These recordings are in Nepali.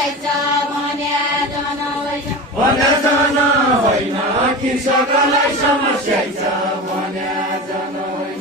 समस्याचा भन्या जन होइन कृषकलाई समस्याचा भन्या जन होइन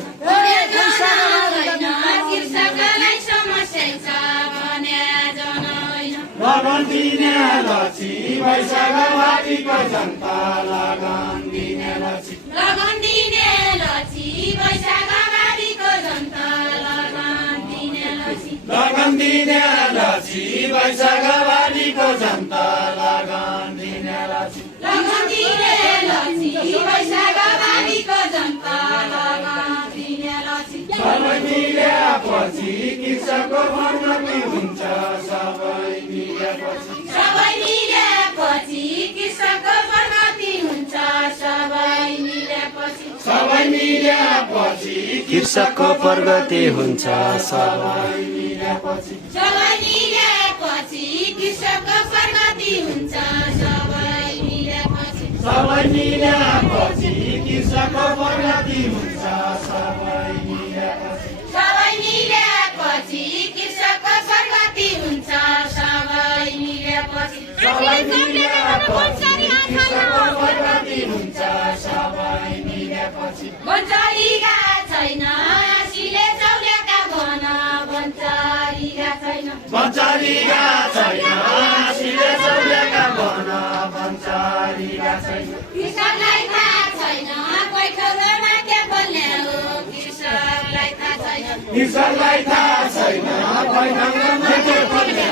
कृषकलाई समस्याचा भन्या जन होइन लगन दिने लक्षी वैशाख भाटीको जनता लगन दिने लक्षी लगन दिने लक्षी वैशाख भाटीको जनता लगन दिने लक्षी लगन दिने लक्षी वैशाख भाटीको जनता लगन दिने लक्षी लगन दिने लक्षी वैशाख भाटीको जनता लगन दिने लक्षी सबै मिलेपछि कृषकको उन्नति हुन्छ सबै मिलेपछि सबै मिलेपछि कृषकको प्रगति हुन्छ सबै मिलेपछि सबै मिलेपछि कृषकको प्रगति हुन्छ सबै मिलेपछि सबै मिलेपछि कृषकको प्रगति हुन्छ सबै मिलेपछि सबै मिलेपछि कृषकको प्रगति हुन्छ सबै मिलेपछि सबै मिलेपछि कृषकको प्रगति हुन्छ सबै मिलेपछि सबै मिलेपछि कृषकको प्रगति हुन्छ सबै मिलेपछि बन्चारीका छैन आशीले चौलेका भन बन्चारीका छैन बन्चारीका छैन आशीले चौलेका भन बन्चारीका छैन कृषकलाई थाहा छैन कोही ठौरमा के बोल्ने हो कृषकलाई थाहा छैन कृषकलाई थाहा छैन खै ढङ्गमा के बोल्ने